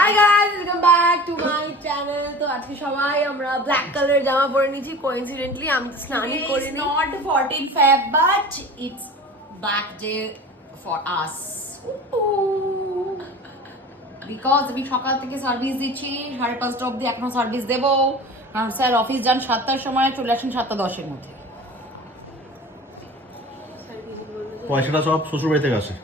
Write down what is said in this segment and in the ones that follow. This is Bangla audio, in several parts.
Hi guys, welcome back to my channel. তো আজকে সবাই আমরা ব্ল্যাক কালারের জামা পরে নিয়েছি। কোইন্সিডেন্টলি আমি স্নানই করিনি। Not 14 Feb, but it's black day for us. Because আমি সকাল থেকে সার্ভিস দিচ্ছি 5:30 অবধি, এখনো সার্ভিস দেবো, কারণ স্যার অফিস যান 7টার সময়, চলে আসেন 7:10-এর মধ্যে। পয়সাটা সব শ্বশুর বাড়ি থেকে আসে।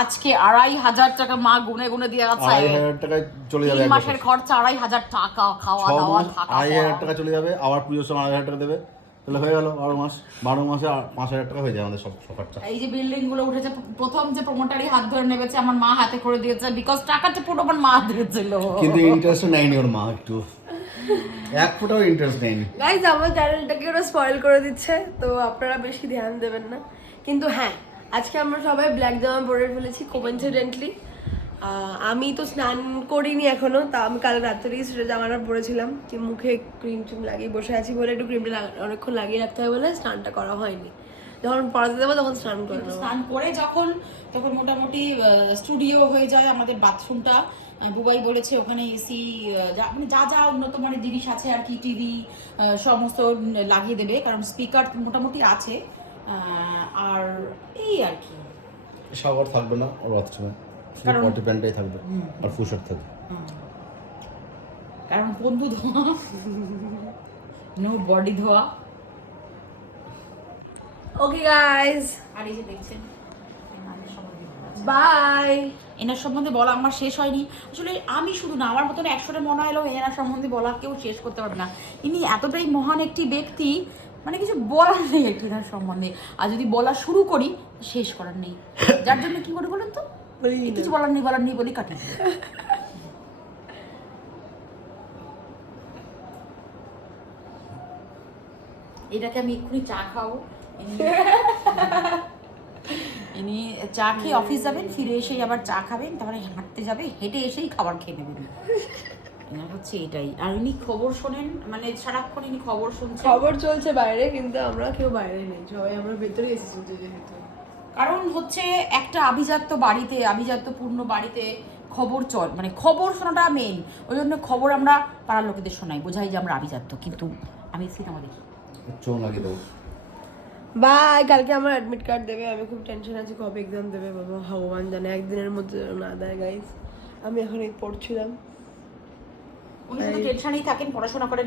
আজকে 2,500 টাকা মা গুনে গুনে দিয়ে গেছে। 2,500 টাকায় চলে যাবে 3 মাসের খরচা 2,500 টাকা, খাওয়া দাওয়া থাকা। 2,500 টাকা চলে যাবে, আবার পুজোর সময় 2,500 টাকা দেবে, তাহলে হয়ে গেল 12 মাস। 12 মাসে 5,000 টাকা হয়ে যায় আমাদের সব খরচা। এই যে বিল্ডিং গুলো উঠেছে, প্রথম যে প্রমোটারই হাত ধরে নেমেছে আমার মা, হাতে করে দিয়েছে, বিকজ টাকাটা পুরো আমার মা দিয়েছিল। কিন্তু ইন্টারেস্ট নেয়নি ওর মা, একটু এক ফুটাও ইন্টারেস্ট নেয়নি। গাইস, আমার চ্যানেলটাকে ওরা স্পয়েল করে দিচ্ছে, তো আপনারা বেশি ধ্যান দেবেন না। কিন্তু হ্যাঁ, আজকে আমরা সবাই ব্ল্যাক জামা পরে ফেলেছি কোইন্সিডেন্টলি। আমি তো স্নান করিনি এখনো, তা আমি কাল রাত্রেই সেটা জামাটা পরেছিলাম যে মুখে ক্রিম ট্রিম লাগিয়ে বসে আছি বলে একটু ক্রিমটা অনেকক্ষণ লাগিয়ে রাখতে হবে বলে স্নানটা করা হয়নি। যখন পড়াতে দেবো তখন স্নান করে নেবো। স্নান করে যখন তখন মোটামুটি স্টুডিও হয়ে যায় আমাদের বাথরুমটা। বুবাই বলেছে ওখানে এসি মানে যা যা উন্নত মানের জিনিস আছে আর কি, টিভি সমস্ত লাগিয়ে দেবে, কারণ স্পিকার মোটামুটি আছে। আর এই আর কি, শাওয়ার থাকবে না ওর বাথরুমে, শুধু পটি প্যান্টটাই থাকবে আর ফুশার থাকবে, কারণ বন্ধু ধোয়া, নো বডি ধোয়া। ওকে গাইস, আর এই যে দেখছেন বাই। এনার সম্বন্ধে বলা আমার শেষ হয়নি। আসলে আমি শুধু না, আমার মতন 100টা মনে হলো এনার সম্বন্ধে বলা কেউ শেষ করতে পারবে না। ইনি এতটাই মহান একটি ব্যক্তি, মানে কিছু বলার নেই আর কি এনার সম্বন্ধে। আর যদি বলা শুরু করি শেষ করার নেই, যার জন্য কি করে বলেন তো, কিছু বলার নেই বলি কাটি। এটাকে আমি এক্ষুনি চা খাবো। ইনি চা খেয়ে অফিস যাবেন, ফিরে এসেই আবার চা খাবেন, তারপরে হাঁটতে যাবে, হেঁটে এসেই খাবার খেয়ে নেবেন। এনার হচ্ছে এটাই। আর ইনি খবর শোনেন, মানে সারাক্ষণ ইনি খবর শুনছেন। খবর চলছে বাইরে, কিন্তু আমরা কেউ বাইরে নেই, সবাই আমরা ভেতরে এসেছি যেহেতু। কারণ হচ্ছে একটা আভিজাত্য বাড়িতে, আভিজাত্যপূর্ণ বাড়িতে খবর মানে খবর শোনাটা মেন। ওই জন্য খবর আমরা পাড়ার লোকেদের শোনাই, বোঝাই যে আমরা আভিজাত্য, কিন্তু আমি সিনেমা দেখি। চোখ লাগিয়ে দেবো। বাই। কালকে আমার অ্যাডমিট কার্ড দেবে, আমি খুব টেনশন আছি কবে এক্সাম দেবে বাবা, ভগবান জানে, একদিনের মধ্যে যেন না দেয় গাইস। আমি এখন এই পড়ছিলাম। উনি শুধু টেনশনেই থাকেন, পড়াশোনা করেন